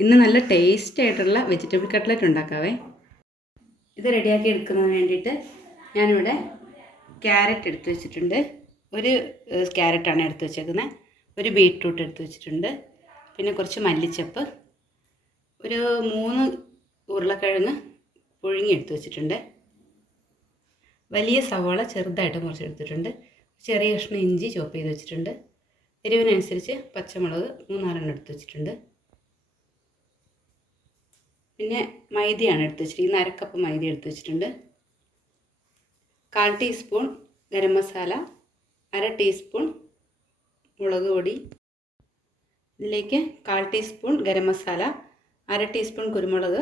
ഇന്ന് നല്ല ടേസ്റ്റ് ആയിട്ടുള്ള വെജിറ്റബിൾ കട്ട്ലറ്റ് ഉണ്ടാക്കാവേ. ഇത് റെഡിയാക്കി എടുക്കുന്നതിന് വേണ്ടിയിട്ട് ഞാനിവിടെ ക്യാരറ്റ് എടുത്ത് വെച്ചിട്ടുണ്ട്. ഒരു ക്യാരറ്റാണ് എടുത്ത് വെച്ചേക്കുന്നത്. ഒരു ബീട്രൂട്ട് എടുത്ത് വെച്ചിട്ടുണ്ട്. പിന്നെ കുറച്ച് മല്ലിച്ചപ്പ്, ഒരു 3 ഉരുളക്കിഴങ്ങ് പുഴുങ്ങി എടുത്ത് വെച്ചിട്ടുണ്ട്. വലിയ സവാള ചെറുതായിട്ട് മുറിച്ചെടുത്തിട്ടുണ്ട്. ചെറിയ കഷ്ണം ഇഞ്ചി ചോപ്പ് ചെയ്ത് വെച്ചിട്ടുണ്ട്. എരിവിനനുസരിച്ച് പച്ചമുളക് 3-4 എടുത്ത് വെച്ചിട്ടുണ്ട്. പിന്നെ മൈദയാണ് എടുത്ത് വെച്ചിരിക്കുന്നത്. 1/2 കപ്പ് മൈദ എടുത്ത് വെച്ചിട്ടുണ്ട്. 1/4 ടീസ്പൂൺ ഗരം മസാല, 1/2 ടീസ്പൂൺ മുളക് പൊടി, ഇതിലേക്ക് 1/4 ടീസ്പൂൺ ഗരം മസാല, 1/2 ടീസ്പൂൺ കുരുമുളക്,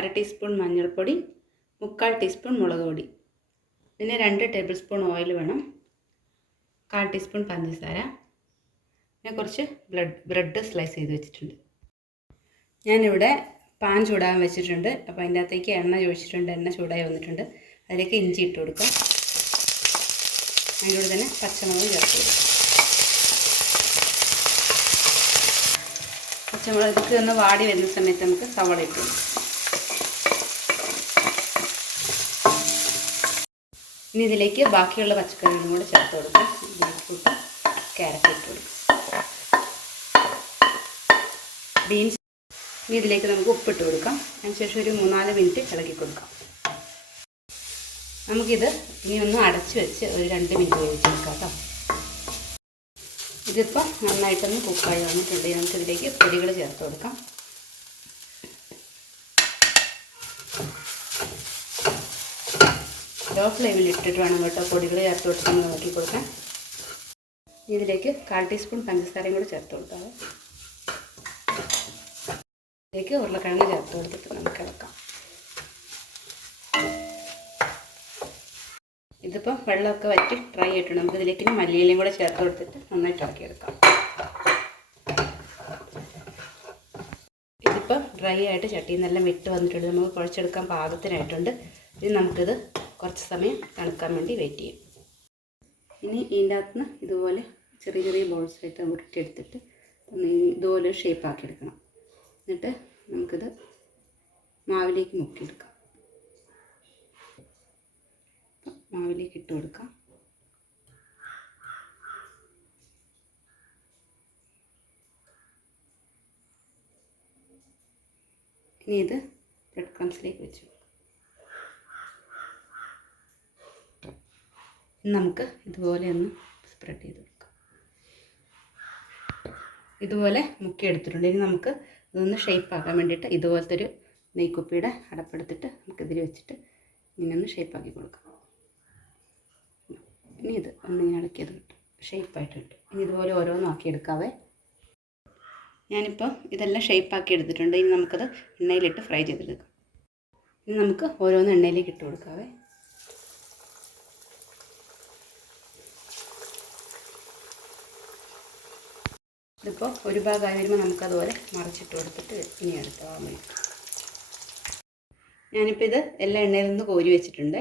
1/2 ടീസ്പൂൺ മഞ്ഞൾപ്പൊടി, 3/4 ടീസ്പൂൺ മുളക് പൊടി, പിന്നെ 2 ടേബിൾ സ്പൂൺ ഓയിൽ വേണം, 1/4 ടീസ്പൂൺ പഞ്ചസാര, പിന്നെ കുറച്ച് ബ്രെഡ് സ്ലൈസ് ചെയ്ത് വെച്ചിട്ടുണ്ട്. ഞാനിവിടെ പാൻ ചൂടാൻ വെച്ചിട്ടുണ്ട്. അപ്പോൾ അതിൻ്റെ അകത്തേക്ക് എണ്ണ ഒഴിച്ചിട്ടുണ്ട്. എണ്ണ ചൂടായി വന്നിട്ടുണ്ട്. അതിലേക്ക് ഇഞ്ചി ഇട്ട് കൊടുക്കാം. അതിലൂടെ തന്നെ പച്ചമുളക് ചേർത്ത് കൊടുക്കാം. പച്ചമുളക് ഒന്ന് വാടി വരുന്ന സമയത്ത് നമുക്ക് സവാള ഇട്ട് കൊടുക്കാം. ഇനി ഇതിലേക്ക് ബാക്കിയുള്ള പച്ചക്കറികളും കൂടെ ചേർത്ത് കൊടുക്കാം. ബീറ്റ്റൂട്ട്, ക്യാരറ്റ് ഇട്ട് കൊടുക്കാം. ബീൻസ്. ഇനി ഇതിലേക്ക് നമുക്ക് ഉപ്പിട്ട് കൊടുക്കാം. അതിനുശേഷം ഒരു 3-4 മിനിറ്റ് ഇളക്കി കൊടുക്കാം. നമുക്കിത് ഇനി ഒന്ന് അടച്ച് വെച്ച് ഒരു 2 മിനിറ്റ് വേവിച്ചെടുക്കാം കേട്ടോ. ഇതിപ്പോൾ നന്നായിട്ടൊന്ന് കുക്കായി വന്നിട്ടുണ്ട്. നമുക്കിതിലേക്ക് പൊടികൾ ചേർത്ത് കൊടുക്കാം. ലോ ഫ്ലെയിമിൽ ഇട്ടിട്ട് വേണം കേട്ടോ പൊടികൾ ചേർത്ത് കൊടുക്കാൻ നോക്കി കൊടുക്കാൻ. ഇതിലേക്ക് 1/4 ടീസ്പൂൺ പഞ്ചസാരയും കൂടി ചേർത്ത് കൊടുക്കാം. ഇതിലേക്ക് ഉരുളക്കിഴങ്ങ് ചേർത്ത് കൊടുത്തിട്ട് നമുക്ക് ഇളക്കാം. ഇതിപ്പോൾ വെള്ളമൊക്കെ വറ്റി ഡ്രൈ ആയിട്ടുണ്ട്. നമുക്ക് ഇതിലേക്ക് ഇനി മല്ലിയിലയും കൂടെ ചേർത്ത് കൊടുത്തിട്ട് നന്നായിട്ട് ഇളക്കിയെടുക്കാം. ഇതിപ്പോൾ ഡ്രൈ ആയിട്ട് ചട്ടിയിൽ നിന്നെല്ലാം വിട്ട് വന്നിട്ടുണ്ട്. നമുക്ക് കുഴച്ചെടുക്കാൻ പാകത്തിനായിട്ടുണ്ട്. ഇനി നമുക്കിത് കുറച്ച് സമയം തണുക്കാൻ വേണ്ടി വെയിറ്റ് ചെയ്യും. ഇനി ഇതിൻ്റെ അകത്തുനിന്ന് ഇതുപോലെ ചെറിയ ചെറിയ ബോൾസായിട്ട് ഉരുട്ടിയെടുത്തിട്ട് ഇതുപോലെ ഷേപ്പ് ആക്കിയെടുക്കണം. എന്നിട്ട് നമുക്കിത് മാവിലേക്ക് മുക്കിയെടുക്കാം. മാവിലേക്ക് ഇട്ട് കൊടുക്കാം. ഇനി ഇത് ബ്രെഡ് ക്രംസിലേക്ക് വെച്ചു. നമുക്ക് ഇതുപോലെ ഒന്ന് സ്പ്രെഡ് ചെയ്ത് കൊടുക്കാം. ഇതുപോലെ മുക്കിയെടുത്തിട്ടുണ്ട്. ഇനി നമുക്ക് ഇതൊന്ന് ഷേപ്പ് ആക്കാൻ വേണ്ടിയിട്ട് ഇതുപോലത്തെ ഒരു നെയ്ക്കുപ്പിയുടെ അടപ്പെടുത്തിട്ട് നമുക്കിതിൽ വെച്ചിട്ട് ഇങ്ങനെ ഒന്ന് ഷേപ്പാക്കി കൊടുക്കാം. ഇനി ഇത് ഒന്നിങ്ങനെ ഇളക്കിയത് കിട്ടും, ഷേപ്പായിട്ട് കിട്ടും. ഇനി ഇതുപോലെ ഓരോന്നും ആക്കിയെടുക്കാവേ. ഞാനിപ്പോൾ ഇതെല്ലാം ഷേപ്പാക്കി എടുത്തിട്ടുണ്ട്. ഇനി നമുക്കത് എണ്ണയിലിട്ട് ഫ്രൈ ചെയ്തെടുക്കാം. ഇനി നമുക്ക് ഓരോന്നും എണ്ണയിലേക്ക് ഇട്ട് കൊടുക്കാവേ. ഇതിപ്പോൾ ഒരു ഭാഗമായി വരുമ്പോൾ നമുക്കതുപോലെ മറിച്ചിട്ട് കൊടുത്തിട്ട് ഇനി അടുത്ത ഭാഗം വയ്ക്കും. ഞാനിപ്പോൾ ഇത് എല്ലാ എണ്ണയിൽ നിന്ന് കോരി വെച്ചിട്ടുണ്ട്.